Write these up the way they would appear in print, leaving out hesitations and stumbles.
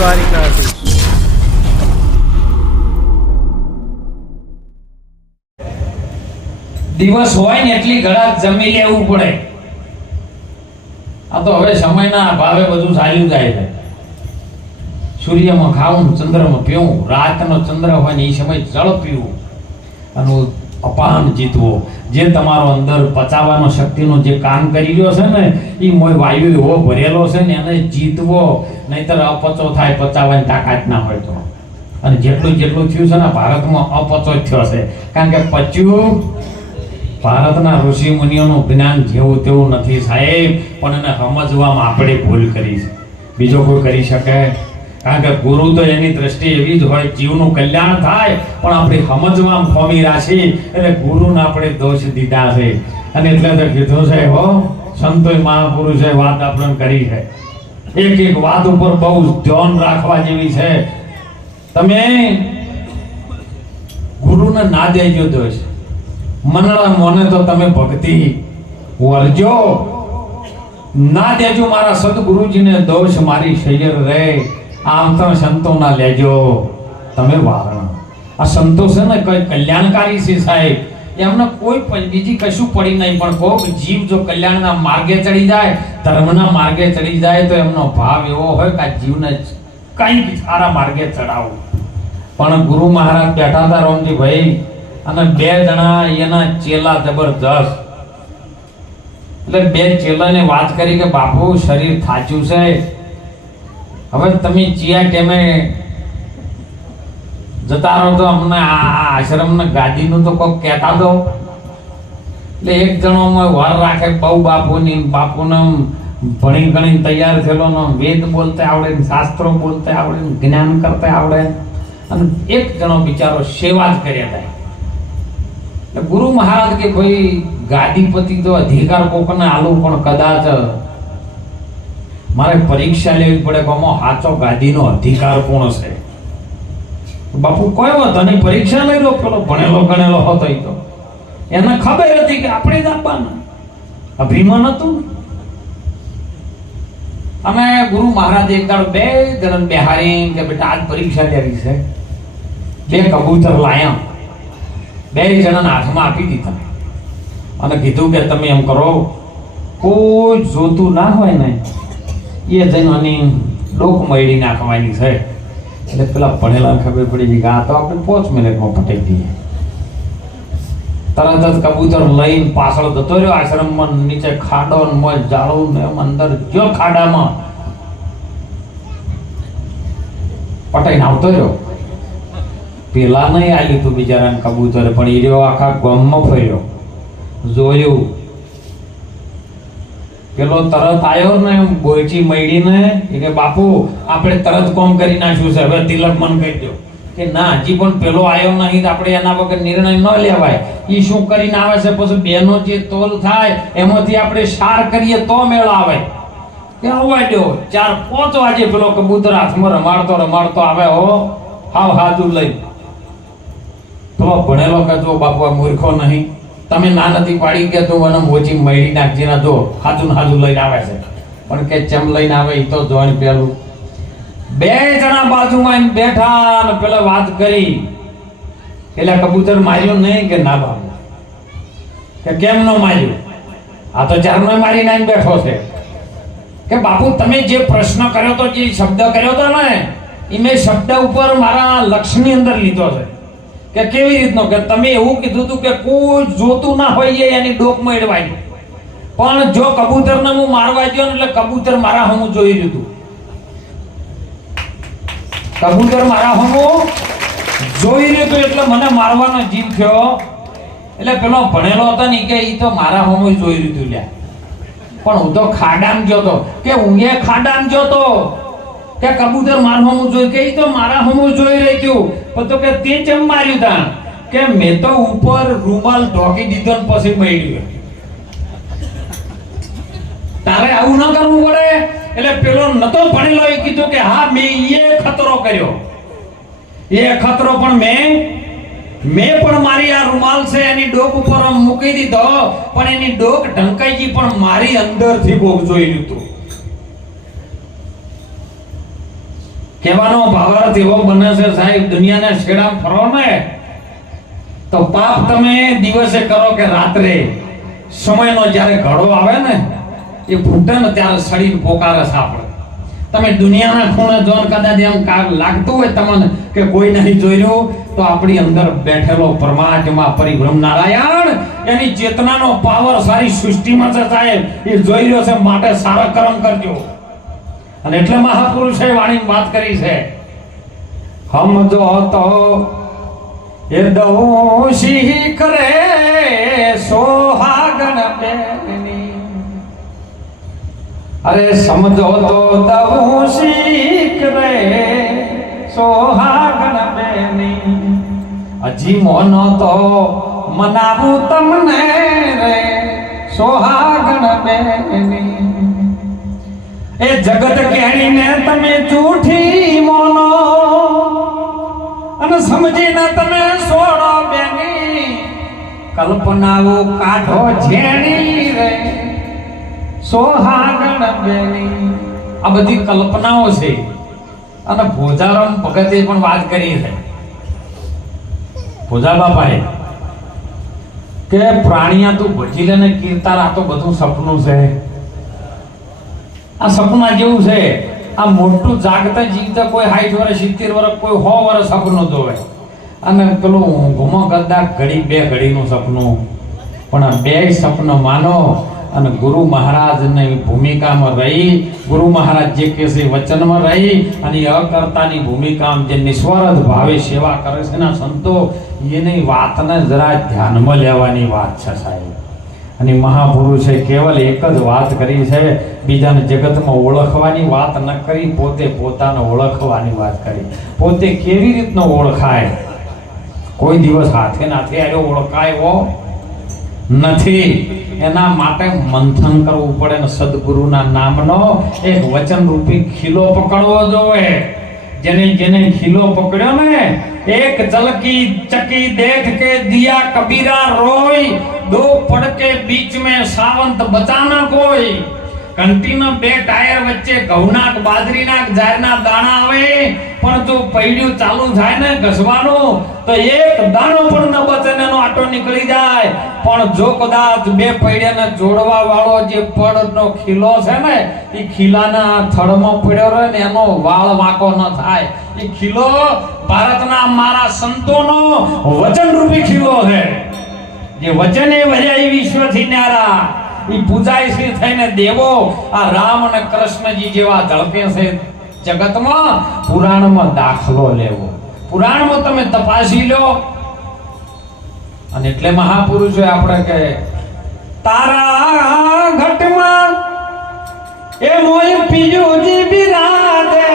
દ્વારિકાધીશ. દિવસ હોય ને એટલી ઘડા જમી લેવું પડે. આ તો હવે સમયના ભાવે બધું ચાલ્યું જાય છે. સૂર્યમાં ખાવું, ચંદ્રમાં પીવું, રાતનો ચંદ્ર હોય ને એ સમય જળ પીવું અને અપાન જીતવો. જે તમારો અંદર પચાવવાનો શક્તિનો જે કામ કરી રહ્યો છે ને એ મોય વાયુ એવો ભરેલો છે ને એને જીતવો, નહીતર અપચો થાય, પચાવવાની તાકાત ના હોય તો. અને જેટલું થયું છે ને ભારતમાં અપચો જ થયો છે, કારણ કે પચ્યું ભારતના ઋષિ મુનિઓનું જ્ઞાન જેવું તેવું નથી સાહેબ, પણ એને સમજવામાં આપણે ભૂલ કરી છે. બીજો કોઈ કરી શકે? કારણ કે ગુરુ તો એની દ્રષ્ટિ એવી જ હોય, જીવનું કલ્યાણ થાય, પણ આપણે સમજવામાં ખોમી રાખી એટલે ગુરુને આપણે દોષ દીધા છે. અને એટલે તો કીધું છે હો, સંતોએ મહાપુરુષે વાત આપણને કરી છે. એક વાત ઉપર બહુ ધ્યાન રાખવા જેવી છે. તમે ગુરુને ના દેજો દોષ, મનડા મોને તો તમે ભક્તિ વર્જો. ના દેજો મારા સદગુરુજીને દોષ, મારી શૈર રે આમ તો સંતો ના લેજો તમે વારણ. આ સંતો છે ને કઈ કલ્યાણકારી છે સાહેબ, એમને કોઈ બીજી કશું પડી નહીં, પણ કોક જીવ જો કલ્યાણના માર્ગે ચડી જાય, ધર્મના માર્ગે ચડી જાય તો એમનો ભાવ એવો હોય કે આ જીવને કંઈક સારા માર્ગે ચડાવવું. પણ ગુરુ મહારાજ બેઠા હતા રોમજીભાઈ, અને બે જણા એના ચેલા જબરદસ્ત, એટલે બે ચેલાને વાત કરી કે બાપુ શરીર થાચ્યું છે, હવે તમે ચિયા ટેમે જતા રહો તો અમને આ આશ્રમને ગાદીનું તો કોક કહેતા દો. એટલે એક જણો વર રાખે બહુ બાપુને ભણી ગણી તૈયાર થયેલો, વેદ બોલતે આવડે, શાસ્ત્રો બોલતે આવડે, જ્ઞાન કરતા આવડે, અને એક જણો બિચારો સેવા જ કર્યા થાય. એટલે ગુરુ મહારાજ કે ભાઈ ગાદીપતિ તો અધિકાર કોકને આલું, પણ કદાચ મારે પરીક્ષા લેવી પડે કે આમાં સાચો ગાદીનો અધિકાર કોણ છે. બાપુ કોઈ વાત નહીં, પરીક્ષા લઈ લો. પેલો ભણેલો ગણેલો હતો એ તો એને ખબર હતી કે આપણે જ આપવાના, અભિમાન હતું. અમે ગુરુ મહારાજ એક દાડો બે જણ બેહારી કે બેટા આજ પરીક્ષા લેવી છે. બે કબૂતર લાયા, બે જણાના હાથમાં આપી દીધા અને કીધું કે તમે એમ કરો, કોઈ જોતું ના હોય ને એ જઈને ડોક મળી નાખવાની છે. એટલે પેલા ભણેલા ખબર પડી કે આ તો આપણે 5 મિનિટમાં પટાઈ દઈએ. તરત જ કબૂતર લઈને પાછળ જતો રહ્યો આશ્રમમાં. નીચે ખાડો ને મોજ જાળું ને અંદર જો ખાડામાં પટાઈને આવતો રહ્યો. પેલા નહીં આલ્યું તું બિચારાને કબૂતર, પણ એ રહ્યો આખા ગામમાં ફર્યો, જોયું. પેલો તરત આવ્યો ને બોયચી મળી ને કે બાપુ આપણે તરત કોમ કરી નાખ્યું છે, હવે તિલક મન કહી દો. કે ના, હજી પણ પેલો આવ્યો નહીં, આપણે એના વગર નિર્ણય ન લેવાય. એ શું કરીને આવે છે, પછી બેનો જે તોલ થાય એમાંથી આપણે સાર કરીએ તો મેળ આવે. કે આવવા દો. 4-5 વાગે પેલો કબૂતર હાથમાં રમાડતો આવે હો, હાવ હાથું લઈ. પેલો ભણેલો કે જો બાપુ આ મૂર્ખો નહીં, તમે ના નથી પાડી કે તું એને મોચી મળી નાખજે ના, જો હાજુ લઈને આવે છે. પણ કે ચમ લઈને આવે એ તો જોઈને પેલું બે જણા બાજુમાં બેઠા અને પેલા વાત કરી. એટલે કબૂતર માર્યું નહીં કે ના બાપુ, કે કેમ ન માર્યું? આ તો ચારનો મારીને આવીને બેઠો છે. કે બાપુ તમે જે પ્રશ્ન કર્યો તો, જે શબ્દ કર્યો તો ને, એ મેં શબ્દ ઉપર મારા લક્ષ્યની અંદર લીધો છે. કે કેવી રીતનો? કે તમે એવું કીધું હતું કે કોઈ જોતું ના હોય એની ડોક મેળવાની, પણ જો કબૂતરને હું મારવા ગયો ને એટલે કબૂતર મારા હમું જોઈ લીધું. કબૂતર મારા હમું જોઈ લીધું એટલે મને મારવાનો જીવ થયો. એટલે પેલો ભણેલો હતો ને કે ઈ તો મારા હમું જોઈ લીધું લ્યા. પણ હું તો ખાડામાં ગયો તો. કે હું એ ખાડામાં ગયો તો કે કબૂતર મારું હમું જોઈ, કે ઈ તો મારા હમું જોઈ રહી ગયું. તો કે તે ચમ માર્યું તા? કે મેં તો ઉપર રૂમાલ ઢોકી દીધો ને પછી મળ્યું. તારે આવું ન કરવું પડે. એટલે પેલો નતો ભણેલો એ કીધું કે હા મેં એ ખતરો કર્યો, એ ખતરો પણ મેં પણ મારી આ રૂમાલ છે એની ડોક ઉપર મૂકી દીધો, પણ એની ડોક ઢંકાઈ ગઈ, પણ મારી અંદરથી કોક જોઈ લીધું. કહેવાનો ભાવાર્થ એવો બને છે સાહેબ, દુનિયાના છેડા ફરો ને તો પાપ તમે દિવસે કરો કે રાત્રે, સમયનો જ્યારે ઘડો આવે ને એ ફૂટે ને ત્યારે સડીને પોકારે સાપડે. તમે દુનિયાના ખૂણે જોન કદાચ એમ લાગતું હોય તમને કે કોઈ નહીં જોયું, તો આપણી અંદર બેઠેલો પરમાત્મા પરિબ્રહ્મ નારાયણ એની ચેતનાનો પાવર સારી સૃષ્ટિમાં છે સાહેબ, એ જોઈ રહ્યો છે. માટે સારા કર્મ કરજો. અને એટલે મહાપુરુષે વાણી વાત કરી છે, હમ જો તો એ દોષી કરે સોહાગણ બેની, અરે સમજો તો દોષી કરે સોહાગણ બેની, હજી મોનો તો મનાવું તમને રે સોહાગણ બેની. એ જગત કેણીને તમે જૂઠી મોનો અને સમજીને તમે સોડો બેની, કલ્પનાઓ કાઢો ઝેણી રે સોહાગણ બેની. આ બધી કલ્પનાઓ છે. અને ભોજારામ ભગતે પણ વાત કરી છે, ભોજા બાપાએ, કે પ્રાણીયા તું ભજી લે ને કીર્તાર, આ તો બધું સપનું છે. આ સપના જેવું છે. આ મોટું જાગતા જીવતા કોઈ 60 વર્ષ 70 વર્ષ કોઈ 100 વર્ષ સપનું જોવે, અને પેલું ઊંઘમાં કદાચ ઘડી બે ઘડીનું સપનું. પણ આ બે સપનું માનો અને ગુરુ મહારાજની ભૂમિકામાં રહી, ગુરુ મહારાજ જે કહે છે વચનમાં રહી અને અકર્તાની ભૂમિકામાં જે નિસ્વાર્થ ભાવે સેવા કરે છે ના સંતો, એની વાતને જરા ધ્યાનમાં લેવાની વાત છે સાહેબ. અને મહાપુરુષે કેવલ એક જ વાત કરી છે, બીજાને જગતમાં ઓળખવાની વાત ન કરી, પોતે પોતાને ઓળખવાની વાત કરી. પોતે કેવી રીતનો ઓળખાય? કોઈ દિવસ હાથે નાથે આવ્યો ઓળખાયો નથી. એના માટે મંથન કરવું પડે ને સદગુરુના નામનો એક વચન રૂપી ખીલો પકડવો જોઈએ. જેને જેને ખીલો પકડ્યો ને, એક ઝલકી ચકી દેખ કે દિયા કબીરા રોય, दो पड़ के बीच में सावंत बचाना कोई. કંટીના બે ટાયર વચ્ચે ઘઉંના બાજરીના જારના દાણા આવે, પણ જો પૈડ્યું ચાલુ થાય ને ઘસવાનું તો એક દાણો પણ ન બચે ને એનો આટો નીકળી જાય. પણ જો કદાચ બે પૈડાને જોડવા વાળો જે પડનો ખીલો છે ને, એ ખીલાના થડમાં પડ્યો રહે ને એનો વાળ વાંકો ન થાય. એ ખીલો ભારતના મારા સંતોનો વચનરૂપી ખીલો છે. જે વચને વજાય વિશ્વથી ન્યારા, ઈ પૂજાય શ્રી થઈને દેવો આ રામ અને કૃષ્ણજી જેવા ઝળકે છે જગતમાં. પુરાણમાં દાખલો લેવો, પુરાણમાં તમે તપાસી લો. અને એટલે મહાપુરુષો આપણે કહે, તારા ઘટમાં એ મોય પિયુજી બિરાજે,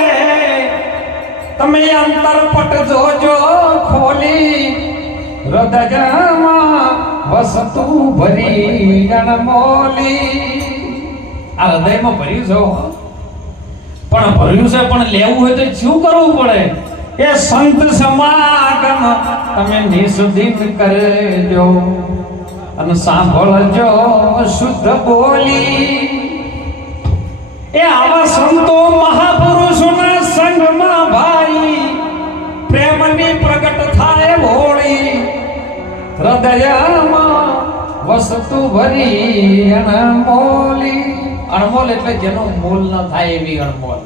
તમે અંતરપટ જોજો ખોલી, હૃદયમાં વસ્તુ ભરી અણમોલી. આ હૃદયમાં ભર્યું છે, પણ ભર્યું છે પણ લેવું હોય તો શું કરવું પડે? એ સંત સમાગમ તમે નિષદિન કરજો અને સાંભળજો શુદ્ધ બોલી. એ આવા સંતો મહાપુરુષોના સંગમાં ભાઈ પ્રેમની પ્રગટ થાય હોળી, હૃદયમાં વસ્તુ ભરી અણમોલી. અણમોલ એટલે જેનું મોલ ન થાય એવી અણમોલ.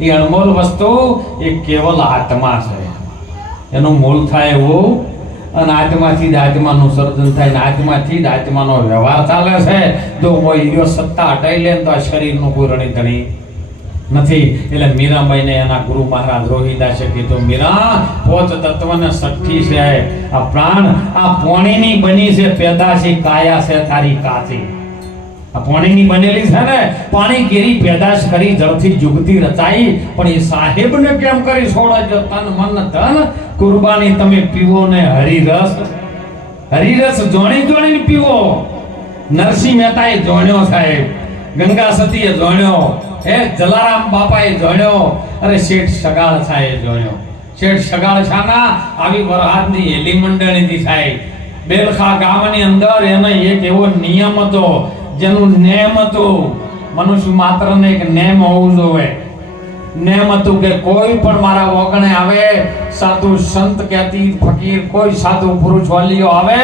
એ અણમોલ વસ્તુ એ કેવલ આત્મા છે, એનું મોલ થાય એવું. અને આત્માથી જ આત્માનું સર્જન થાય ને આત્માથી જ આત્માનો વ્યવહાર ચાલે છે. જો કોઈ ઈયો સત્તા હટાઈ લે તો આ શરીરનું કોઈ રણીધણી નથી. એટલે મીરાબાઈને એના ગુરુ મહારાજ રોહિદાસે કીધું, મીરા પોત તત્વને સઠ્ઠી છે આ પ્રાણ, આ પોણીની બની છે પેદાશી કાયા છે તારી કાચી. આ પોણીની બનેલી છે ને, પાણી કેરી પેદાશ કરી જળથી જુગતી રચાઈ, પણ એ સાહેબને કેમ કરી છોડો? તન મન ધન કુરબાની તમે પીવો ને હરિરસ. હરિરસ જોણી જોણીને પીવો. નરસિંહ મહેતાએ જોણ્યો સાહેબ, ગંગા સતીએ જોણ્યો, હે જલારામ બાપાએ જોણ્યો, અરે શેઠ સગાળ સાહેબ જોણ્યો. શેઠ સગાળ શાના? આવી વરહાદની હેલી મંડળીથી સાહેબ. બેલખા ગામની અંદર એનો એક એવો નિયમ હતો જેનું નેમ હતું. મનુષ્ય માત્રને એક નેમ હોવું જોઈએ નેમ હતું કે કોઈ પણ મારા વગણે આવે, સાધુ સંત જ્ઞાતિ ફકીર કોઈ સાધુ પુરુષ વાલીઓ આવે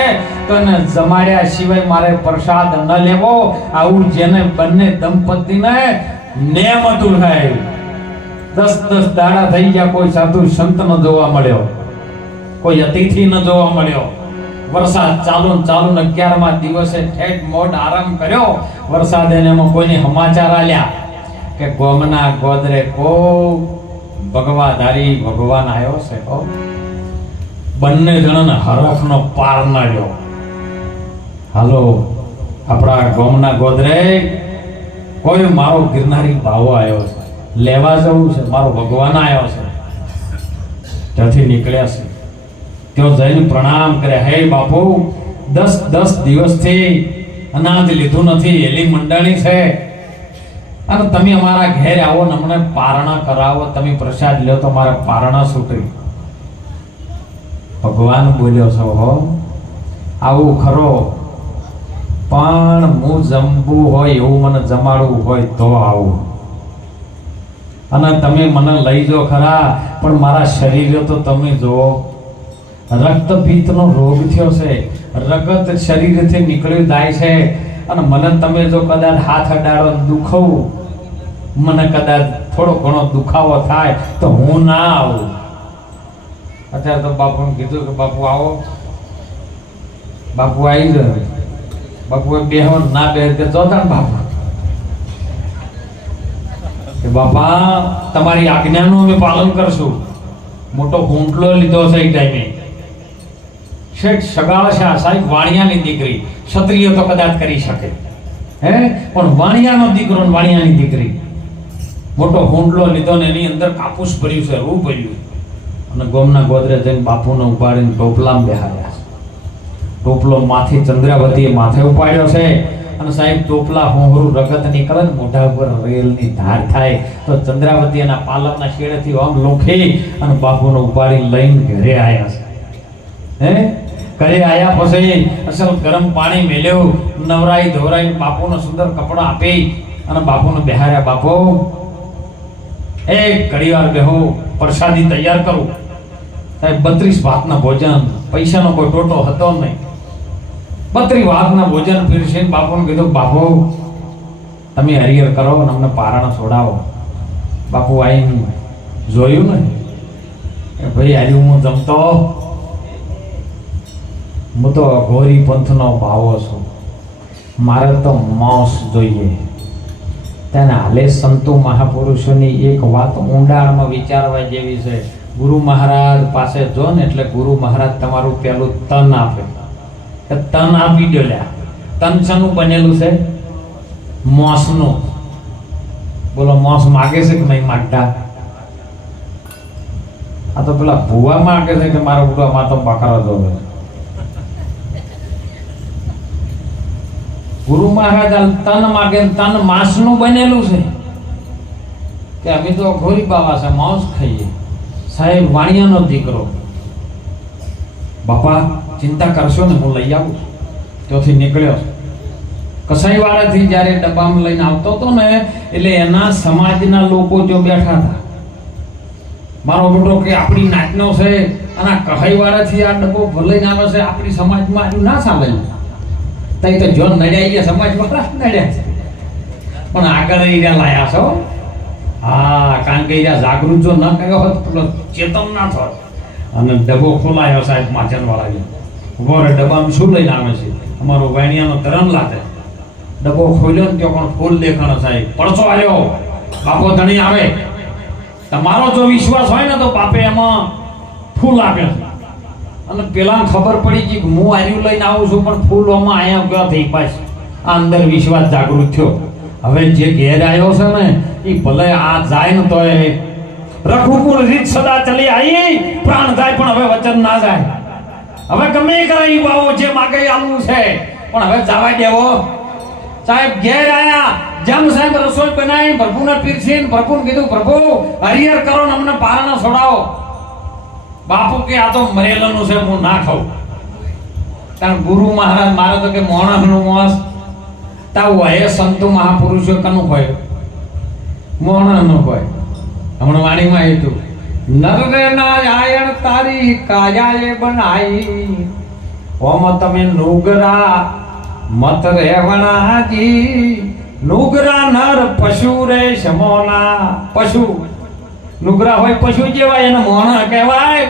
તો એને જમાડ્યા સિવાય મારે પ્રસાદ ન લેવો. આવું જેને બંને દંપતીને નેમ હતું થાય. 10 દાડા થઈ ગયા, કોઈ સાધુ સંત ન જોવા મળ્યો, કોઈ અતિથિ ન જોવા મળ્યો. વરસાદ ચાલુ 11મા દિવસે ઠેઠ મોઢ આરામ કર્યો. વરસાદ એમાં કોઈને સમાચાર આલ્યા કે ગોમના ગોદરે કો ભગવાધારી ભગવાન આવ્યો છે. બંને જણને હરખનો પાર ન રહ્યો. હાલો, આપણા ગોમના ગોદરે કોઈ મારો ગિરનારી ભાવો આવ્યો છે, લેવા જવું છે, મારો ભગવાન આવ્યો છે. ત્યાંથી નીકળ્યા છે. ત્યાં જઈને પ્રણામ કરે, હે બાપુ 10 દિવસથી અનાજ લીધું નથી, એલી મંડળી છે અને તમે અમારા ઘેર આવો ને અમને પારણા કરાવો, તમે પ્રસાદ લ્યો તો મારે પારણા છૂટી. ભગવાન બોલ્યો છો, હો આવું ખરો, પણ હું જમવું હોય એવું મને જમાડવું હોય તો આવું, અને તમે મને લઈ જાઓ ખરા, પણ મારા શરીરે તો તમે જુઓ, રક્તપિત્તનો રોગ થયો છે, રગત શરીરથી નીકળી જાય છે, અને મને તમે જો કદાચ હાથ અડાડો દુખવું, મને કદાચ થોડો ઘણો દુખાવો થાય તો હું ના આવું. અત્યારે તો બાપુને કીધું કે બાપુ આવો, બાપુ આવી જાય. બાપુએ બેહો ના બે કે જોતા બાપુ કે બાપા તમારી આજ્ઞાનું અમે પાલન કરશું. મોટો કુંટલો લીધો છે એ ટાઈમે, શેઠ સગાળશા સાહેબ વાણિયાની દીકરી, ક્ષત્રિય તો કદાચ કરી શકે પણ વાણિયાનો દીકરો ને વાણિયાની દીકરી, મોટો કુંટલો લીધો ને એની અંદર કાપૂસ ભર્યું છે, રૂ ભર્યું, અને ગોમના ગોદરે જઈને બાપુને ઉપાડીને ટોપલામાં બેહાડ્યા. ટોપલો માથે ચંદ્રાવતીએ માથે ઉપાડ્યો છે, અને સાહેબ ટોપલા હોહરું રગત નીકળે ને મોઢા ઉપર રેલની ધાર થાય તો ચંદ્રાવતી એના પાલવના શેડેથી આમ લોખી અને બાપુને ઉપાડી લઈને ઘરે આવ્યા છે. ઘરે આવ્યા પછી અસલ ગરમ પાણી મેલ્યું, નવરાઈ ધોરાઈ બાપુને સુંદર કપડા આપી અને બાપુને બેહાર્યા. બાપુ એક ઘડીવાર બેહો, પ્રસાદી તૈયાર કરું. સાહેબ 32 ભાતના ભોજન, પૈસાનો કોઈ ટોટો હતો નહીં. 32 ભાતના ભોજન પીરસીને બાપુને કીધું, બાપુ તમે હરિહર કરો અને અમને પારણ છોડાવો. બાપુ આવીને જોયું ને કે ભાઈ આજે હું જમતો, હું તો અઘોરી પંથનો ભાવો છું, મારે તો માંસ જોઈએ. તેને હાલે સંતો મહાપુરુષોની એક વાત ઊંડાણમાં વિચારવા જેવી છે. ગુરુ મહારાજ પાસે જો ને એટલે ગુરુ મહારાજ તમારું પેલું તન આપે, તન આપી દો. લ્યા તન શાનું બનેલું છે? મોસનું. બોલો મોસ માગે છે કે નહીં માગતા? આ તો પેલા ભૂવા માગે છે કે મારા ભૂવામાં તો બકરો જોવે. ગુરુ મહારાજ તન માગે, તન માંસનું બનેલું છે કે અમે તો ઘોરી બાવા છે, માંસ ખાઈએ. સાહેબ વાણિયાનો દીકરો, બાપા ચિંતા કરશો ને હું લઈ આવું. ત્યાંથી નીકળ્યો. કસાઈ વાળાથી જ્યારે ડબ્બામાં લઈને આવતો હતો ને એટલે એના સમાજના લોકો જો બેઠા હતા. મારો બેટો કે આપણી નાચનો છે અને કસાઈ વાળાથી આ ડબ્બો લઈને આવે છે, આપણી સમાજમાં આજુ ના ચાલે. તઈ તો જો નડ્યા ગયા સમાજ વાળા નડ્યા છે, પણ આગળ રહ્યા લાયા છો. હા, કારણ કે જાગૃત જો ન કર્યો હોત પેલો ચેતન ના થોત. અને ડબ્બો ખોલાયો સાહેબ માચન વાળા ઉભો ડબ્બામાં શું લઈને આવે છે? અમારો વાણિયાનો તરન લાતે. ડબ્બો ખોલ્યો ને ત્યાં પણ ફૂલ દેખાણો સાહેબ, પડછો આવ્યો, બાપો ધણી આવે. તમારો જો વિશ્વાસ હોય ને તો બાપે એમાં ફૂલ આપ્યો. અને પેલા ખબર પડી ગઈ કે હું આર્યું લઈને આવું છું, પણ ફૂલોમાં અહીંયા ગયો થઈ પાછ. આ અંદર વિશ્વાસ જાગૃત થયો. હવે જે ઘેર આવ્યો છે ને એ ભલે આ જાય ને તો રઘુકુળ રીત સદા ચલી આવી, પ્રાણ જાય પણ હવે વચન ના જાય. હવે ગમે કરે એ બાવો જે માગે આવું છે, પણ હવે જવા દેવો. સાહેબ ઘેર આયા, જેમ સાહેબ રસોઈ બનાવી પ્રભુને પીરસીને પ્રભુને કીધું, પ્રભુ હરિહર કરો ને અમને પારણા છોડાવો. બાપુ કે આ તો મરેલાનું છે, હું ના ખાઉં. કારણ ગુરુ મહારાજ મારે તો કે મોણસનું મોસ તાવ હોય. સંતો મહાપુરુષો કનું હોય? મોણસનું હોય. હમણાં વાણીમાં હતું, નર રે નારાયણ તારી કાયાએ બનાઈ, ઓમ તમે નુગરા મત રેવણાજી, નુગરા નર પશુ રે સમોના, પશુ નુગરા હોય પશુ જેવાય એને મોણા કહેવાય.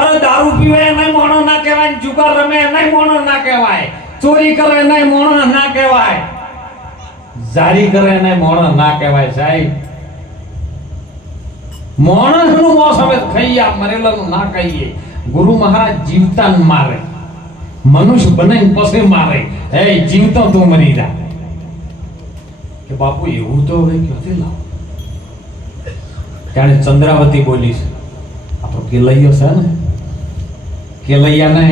અરે દારૂ પીવે એને મોણો ના કહેવાય, જુગાર રમે એને મોણો ના કહેવાય, ચોરી કરે એને મોણો ના કહેવાય, જારી કરે એને મોણો ના કહેવાય. સાહેબ માણસનું મોસ હવે ખૈયા મરેલાનું ના કહીએ. ગુરુ મહારાજ જીવતા મારે, મનુષ્ય બનાવીને પછી મારે. હે જીવતો તું મરી જા. કે બાપુ એવું તો હવે ક્યાંથી લાવ? ત્યારે ચંદ્રાવતી બોલી છે, આપણો કેલૈયો છે ને, કેલૈયાને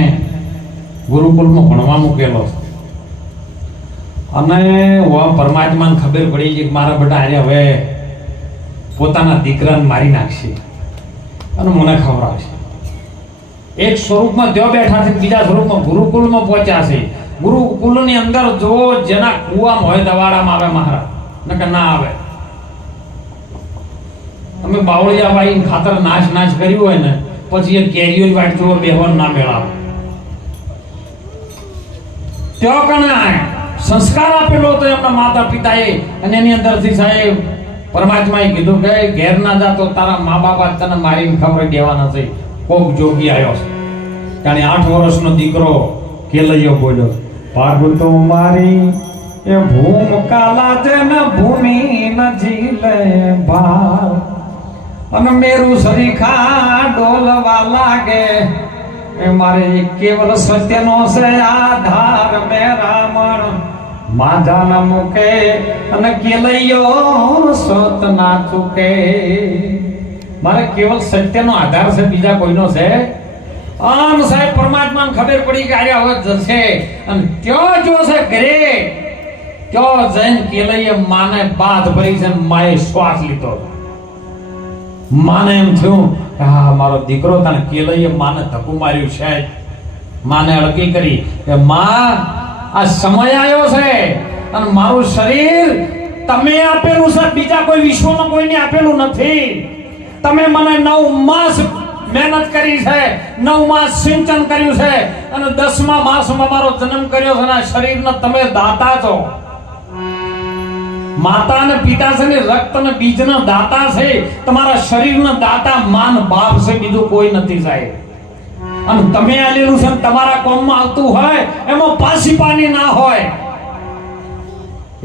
ગુરુકુળમાં ભણવા મૂકેલો છે અને પરમાત્માને ખબર પડી છે કે મારા બેટા આજે હવે પોતાના દીકરાને મારી નાખશે અને મને ખવડાવશે. એક સ્વરૂપમાં ત્યાં બેઠા છે, બીજા સ્વરૂપમાં ગુરુકુળમાં પહોંચ્યા છે. ગુરુકુળની અંદર જો જેના કુવામાં હોય દવાડામાં આવે મહારાજ, નકર ના આવે. તમે બાવળિયા બાઈ ખાતર નાશ કર્યું હોય ને, પછી એ કેરીઓ વાટજો બેહવાન ના મેળાવે. ત્યાં કણે સંસ્કાર આપેલો હતો એમના માતા પિતાએ, અને એની અંદરથી સાહેબ પરમાત્માએ કીધું કે ઘેર ના જા તો તારા મા બાપા તને મારીને ખબર દેવાના છે. કોક જોગી આવ્યો છે, જાણે 8 વર્ષનો દીકરો કેલૈયો બોલ્યો, ભાગતો મારી એ ભૂમ કાલા જન ભૂમિ ન ઝીલે ભાર, અને મેરું સરીખા ડોલવા લાગે એ મારે કેવલ સત્યનો છે આધાર. મે રામણ માધા ન મૂકે અને કેલૈયો સત ના ચૂકે. મારે કેવલ સત્યનો આધાર છે, બીજા કોઈનો છે? આમ સાહેબ પરમાત્માને ખબર પડી કે આજે હવે જશે અને ત્યાં જો છે ઘરે, ત્યાં જઈને કેલૈયે માને બાદ ભરી છે, માએ શ્વાસ લીધો. માને એમ થયું કે હા મારો દીકરો, તને કેલૈયે માને ધક્કું માર્યું છે. માને અડકી કરી કે માં આ સમય આવ્યો છે અને મારું શરીર તમે આપેલું છે, બીજા કોઈ વિશ્વમાં કોઈને આપેલું નથી. તમે મને 9 માસ મહેનત કરી છે, 9 માસ સિંચન કર્યું છે અને 10મા માસમાં મારો જન્મ કર્યો છે. અને શરીરના તમે દાતા છો, માતા અને પિતા છે ને, રક્ત અને બીજના દાતા છે. તમારા શરીરના દાતા માન બાપ છે, બીજું કોઈ નથી સાહેબ. અને તમે આલેલું છે, તમારા કોમમાં આવતું હોય એમાં પાછી પાની ના હોય.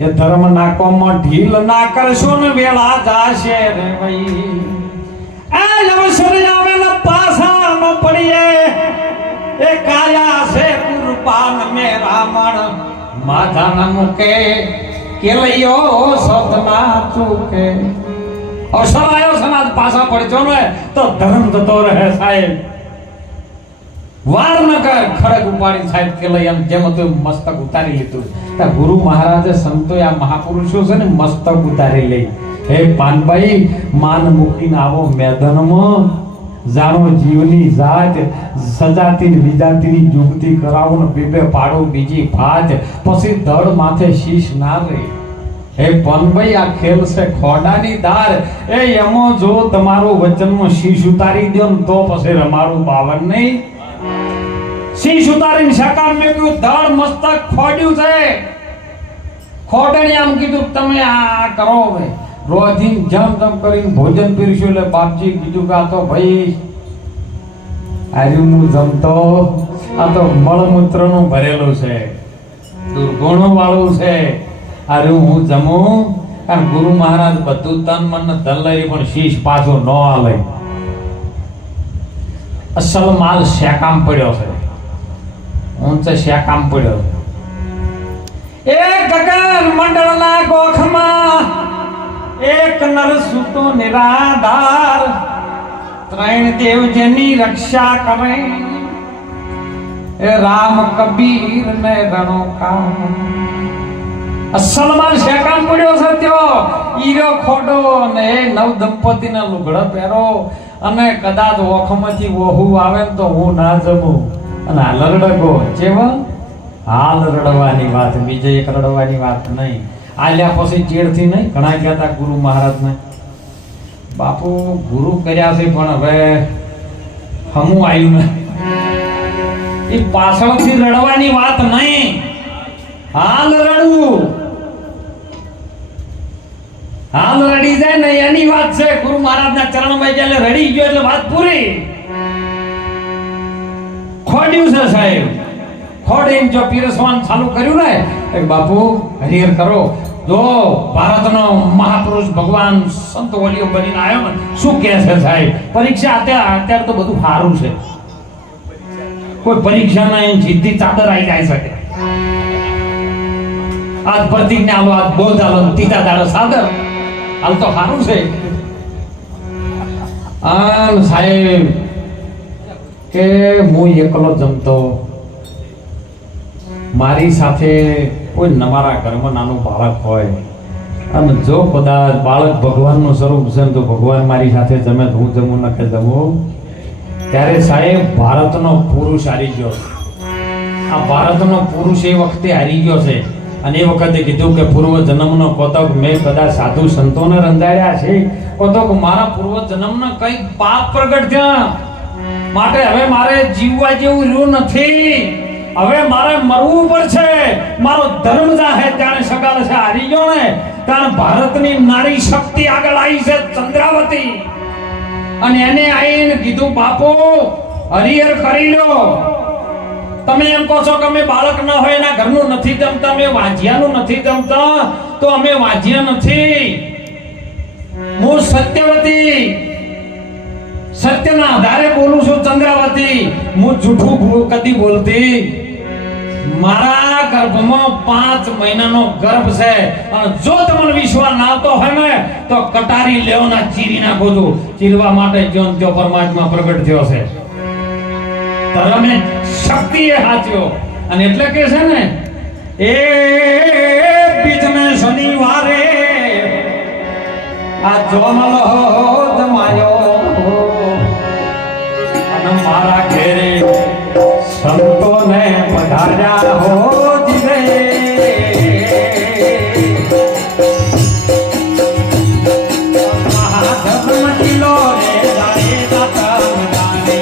એ ધર્મ ના કોમમાં ઢીલ ના કરશો ને વેળા જાશે રે ભાઈ. આ અવસર આવેલા પાછા ન પડીએ. એ કાયા છે કુરબાન મે રામણ માધા ન મૂકે, કેલૈયો સત ના ચૂકે. અવસર આવ્યો છે ને, પાછા પડજો ને તો ધર્મ જતો રહે સાહેબ. વાર ન કર, ખડક ઉપાડી સાહેબ કેલૈયા જેમ હતું મસ્તક ઉતારી લીધું. ગુરુ મહારાજે સંતોએ આ મહાપુરુષો છે ને મસ્તક ઉતારી લઈ. હે પાનભાઈ, માન મૂકીને આવો મેદાનમાં, જાણો જીવની જાત, સજાતી વિજાતીની જુગતી કરાવો ને બેબે પાડો બીજી ભાત, પછી ધડ માથે શીશ ના રે. હે પાનભાઈ, આ ખેલ છે ખોડાની દાર. એ એમો જો તમારો વચનમાં શીશ ઉતારી દો ને તો પછી રમારું બાવન નહીં. શીશ ઉતારીને શાકામ મેં કીધું ધડ મસ્તક ખોડ્યું છે. ખોડણી આમ કીધું તમે આ કરો હવે. રોજીન જમ કરીને ભોજન પીરસ્યું. એટલે બાપજી કીધું કે આ તો ભાઈ આર્યું હું જમતો, આ તો મળમૂત્રનું ભરેલું છે, દુર્ગુણો વાળું છે. આર્યું હું જમું. કારણ ગુરુ મહારાજ બધું તન મન ને ધન લઈ પણ શીશ પાછો ન આલે. અસલ માલ શેકામ પડ્યો છે, ઊંચે શેકામ પડ્યો. એ ગગન મંડળના ગોખમાં એક નર સૂતો નિરાધાર, 3 દેવ જેની રક્ષા કરે. એ રામ કબીર ને રણોકા. અસલમાન શેકામ પડ્યો છે ત્યો. ઈરો ખોડો ને 9 દંપતીના લુગડા પહેરો અને કદાચ ઓખમાંથી વહુ આવે ને તો હું ના જમું. અને આ લરડકો જેવો હાલ રડવાની વાત, બીજે એક રડવાની વાત નહીં. આલ્યા પછી ચેડથી નહીં. ઘણા કહેતા ગુરુ મહારાજને બાપુ ગુરુ કર્યા છે પણ હવે હમું આવ્યું ને એ પાછળથી રડવાની વાત નહીં, હાલ રડવું, હાલ રડી જાય ને એની વાત છે. ગુરુ મહારાજના ચરણમાં એટલે રડી ગયો એટલે વાત પૂરી. ખોડ્યું છે સાહેબ, ખોડીને જો પીરસવાનું ચાલુ કર્યું ને બાપુ હરિહર કરો. જો ભારતનો મહાપુરુષ ભગવાન સંત વલીઓ બનીને આવ્યો ને શું કહે છે સાહેબ, પરીક્ષા અત્યારે તો બધું સારું છે, કોઈ પરીક્ષા ના જીદ્દી ચાદર આવી જાય શકે. આજ પ્રતિજ્ઞા આલો, આજ બોધ આલો, તીતા દાડો સાદર હાલ તો સારું છે. આમ સાહેબ કે હું એકલો જમતો, મારી સાથે કોઈ તમારા ઘરમાં નાનું બાળક હોય અને જો કદાચ બાળક ભગવાનનું સ્વરૂપ છે તો ભગવાન મારી સાથે જમે તો હું જમું ન કે જમું, ત્યારે સાહેબ ભારતનો પુરુષ હારી ગયો. આ ભારતનો પુરુષ એ વખતે હારી ગયો છે અને એ વખતે કીધું કે પૂર્વ જન્મનો કોતક મેં કદાચ સાધુ સંતોને રંજાડ્યા છે, કોતક મારા પૂર્વ જન્મના કઈ પાપ પ્રગટ થયા, માટે હવે મારે જીવવા જેવું રહ્યું નથી, હવે મારે મરવું પડશે. મારો ધર્મ જાહે ત્યારે સગાલ છે હારી ગયો ને કારણ ભારતની નારી શક્તિ આગળ આવી છે ચંદ્રાવતી, અને એને આવીને કીધું બાપુ હરિહર કરી લો. તમે એમ કહો છો કે અમે બાળક ન હોય એના ઘરનું નથી જમતા, અમે વાજિયાનું નથી જમતા, તો અમે વાજિયા નથી. હું સત્યવતી સત્યના આધારે બોલું છું ચંદ્રાવતી, હું જૂઠું કદી બોલતી. મારા ગર્ભમાં 5 મહિનાનો ગર્ભ છે અને જો તમને વિશ્વાસ ના આવતો હોય ને તો કટારી લેવના ચીરી નાખો છો. ચીરવા માટે જ્યો ત્યો પરમાત્મા પ્રગટ થયો છે, ધર્મે શક્તિ એ હાચ્યો. અને એટલે કે છે ને એ બીજ મે શનિવારે આ જોમલો જમાયો અને મારા ઘેરે સંતોને પધાર્યા હો જીવે. મહાધર્મ કિલો રે જાણે દાતા જાણે.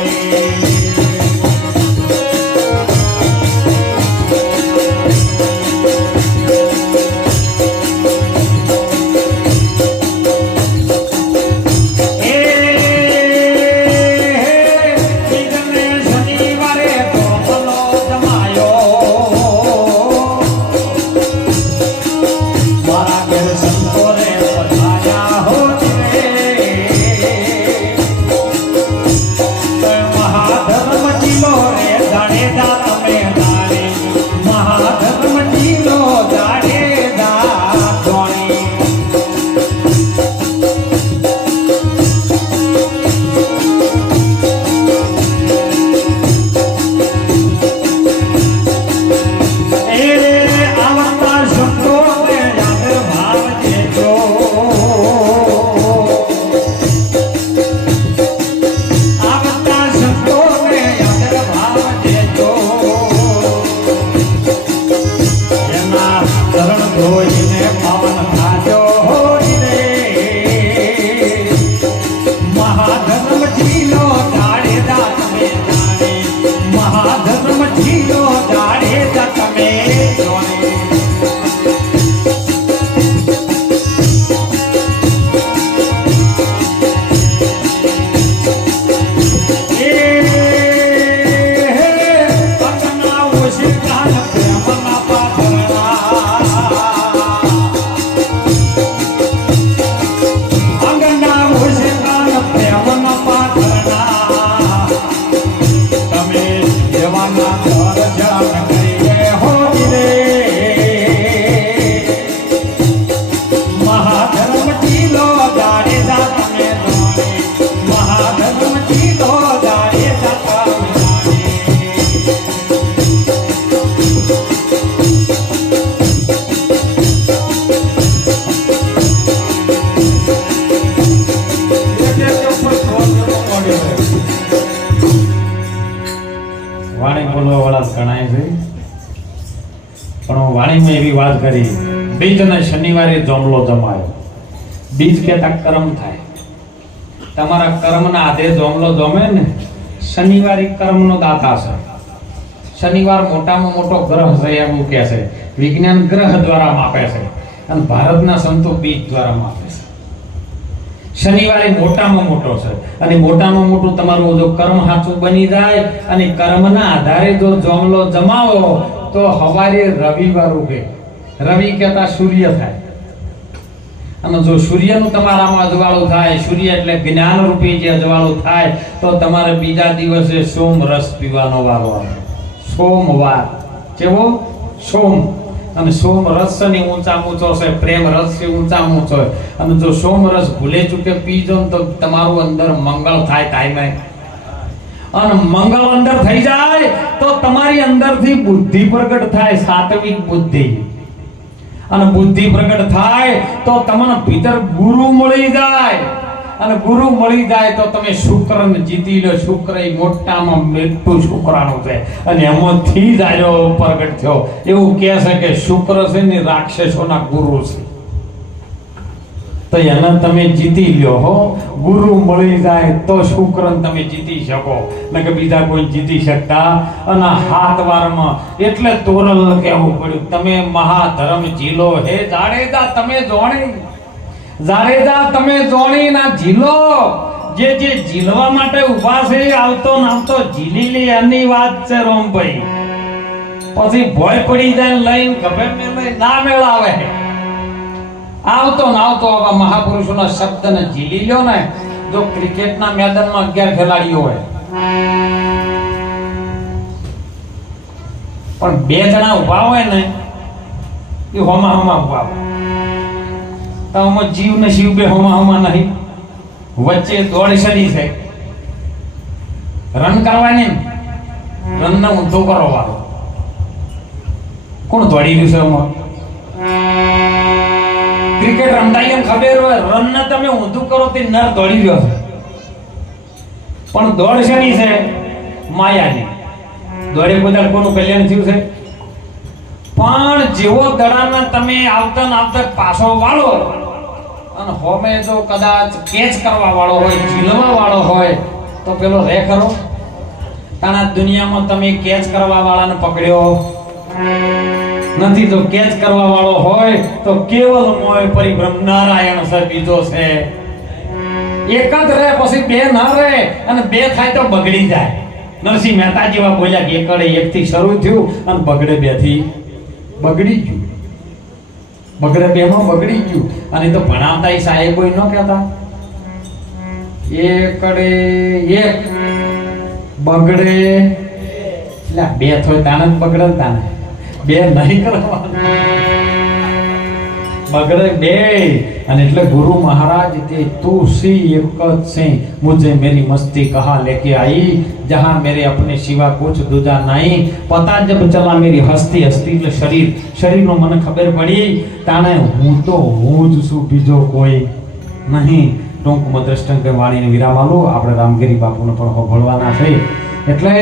વાણીમાં એવી વાત કરી બીજ અને શનિવારે જોમલો જમાયો. બીજ કેતા કર્મ થાય તમારા કર્મના આધે જોમલો જોમે ને શનિવારી કર્મનો દાતા છે. શનિવાર મોટામાં મોટો ગ્રહ છે એવું કહે છે. વિજ્ઞાન ગ્રહ દ્વારા માપે છે અને ભારતના સંતો બીજ દ્વારા માપે છે. શનિવારે મોટામાં મોટો છે અને મોટામાં મોટું તમારું જો કર્મ સાચું બની જાય અને કર્મના આધારે જો જોમલો જમાવો તો હવારે રવિવાર ઉગે. રવિ કહેતા સૂર્ય થાય અને જો સૂર્યનું તમારામાં અજવાળું થાય, સૂર્ય એટલે જ્ઞાન રૂપી જે અજવાળું થાય તો તમારે બીજા દિવસે સોમ રસ પીવાનો વારો આવે. સોમવાર કેવો? સોમ. અને સોમ રસ ની ઊંચા ઊંચો છે, પ્રેમ રસ થી ઊંચા ઊંચો છે. અને જો સોમ રસ ભૂલે ચૂકે પીજો તો તમારું અંદર મંગળ થાય ટાઈમે. અને મંગળ અંદર થઈ જાય તો તમારી અંદરથી બુદ્ધિ પ્રગટ થાય, સાત્વિક બુદ્ધિ. અને બુદ્ધિ પ્રગટ થાય તો તમને ભીતર ગુરુ મળી જાય અને ગુરુ મળી જાય તો તમે શુક્રને જીતી લો. શુક્ર એ મોટામાં મોટું શુક્રાણુ છે અને એમાંથી જ આયો પ્રગટ થયો. એવું કહે છે કે શુક્ર છે ને રાક્ષસોના ગુરુ છે. તો એને તમે જીતી લ્યો હો. ગુરુ મળી જાય તો શુક્રને તમે જીતી શકો, ને કે બીજા કોઈ જીતી શકતા. અને હાથ વારમાં એટલે તોરલ કહેવું પડ્યું, તમે મહાધર્મ ઝીલો હે જાડેજા તમે જોણી. જાડેજા તમે જોણી ના ઝીલો. જે ઝીલવા માટે ઉભા છે આવતો નામતો ઝીલી લે એની વાત છે રોમભાઈ. પછી ભોય પડી જાય લઈને ખબર લઈ ના મેળાવે. આવતો ના આવતો આવા મહાપુરુષોના શબ્દને ઝીલી લ્યો ને. જો ક્રિકેટના મેદાનમાં 11 ખેલાડીઓ હોય પણ 2 જણા ઉભા હોય ને એ હોમા ઉભા હોય તો આમાં જીવ ને શિવ બે હોમા નહીં. વચ્ચે દોડ સડી છે રન કરવાની, રન ને ઊંધો કરો વાળો. કોણ દોડી રહ્યું છે આમાં? ક્રિકેટ રમતા એમ ખબર હોય રન ને તમે ઊંધું કરો તે નર દોડી રહ્યો છે પણ દોડ શેની છે? માયાની. દોડે બધા કોનું કલ્યાણ થયું છે? પણ જેવો દડાને તમે આવતા ને આવતા પાછો વાળો અને હોમે જો કદાચ કેચ કરવા વાળો હોય, ઝીલવા વાળો હોય તો પેલો રે ખરો? તાણા દુનિયામાં તમે કેચ કરવા વાળાને પકડ્યો નથી. તો કેચ કરવા વાળો હોય તો કેવલ મોય પરિભ્રમ નારાયણ સર બીજો છે. એક જ રહે પછી 2 ના રહે અને 2 થાય તો બગડી જાય. નરસિંહ મહેતા જેવા બોલ્યા કે એકડે 1 થી શરૂ થયું અને બગડે 2 થી બગડી ગયું. બગડે 2 માં બગડી ગયું. અને તો ભણાવતા સાહેબો ન કહેતા એકડે 1 બગડે એટલે 2 થોય તાને જ બગડે તાને 2 નહીં કરવાનું બગડે 2. અને એટલે ગુરુ महाराज તે તું सी एक से मुझे मेरी मस्ती कहाँ लेके आई जहाँ मेरे अपने सिवा कुछ दूजा नहीं. पता जब चला मेरी हस्ती हस्ती એટલે શરીરનો મને ખબર પડી તાણે હું તો હું જ છું, બીજો કોઈ નહીં. ટૂંકમાં દ્રષ્ટાંત વાણીને વિરામ આલું. આપણે રામગીરી બાપુને પણ સાંભળવાના છે એટલે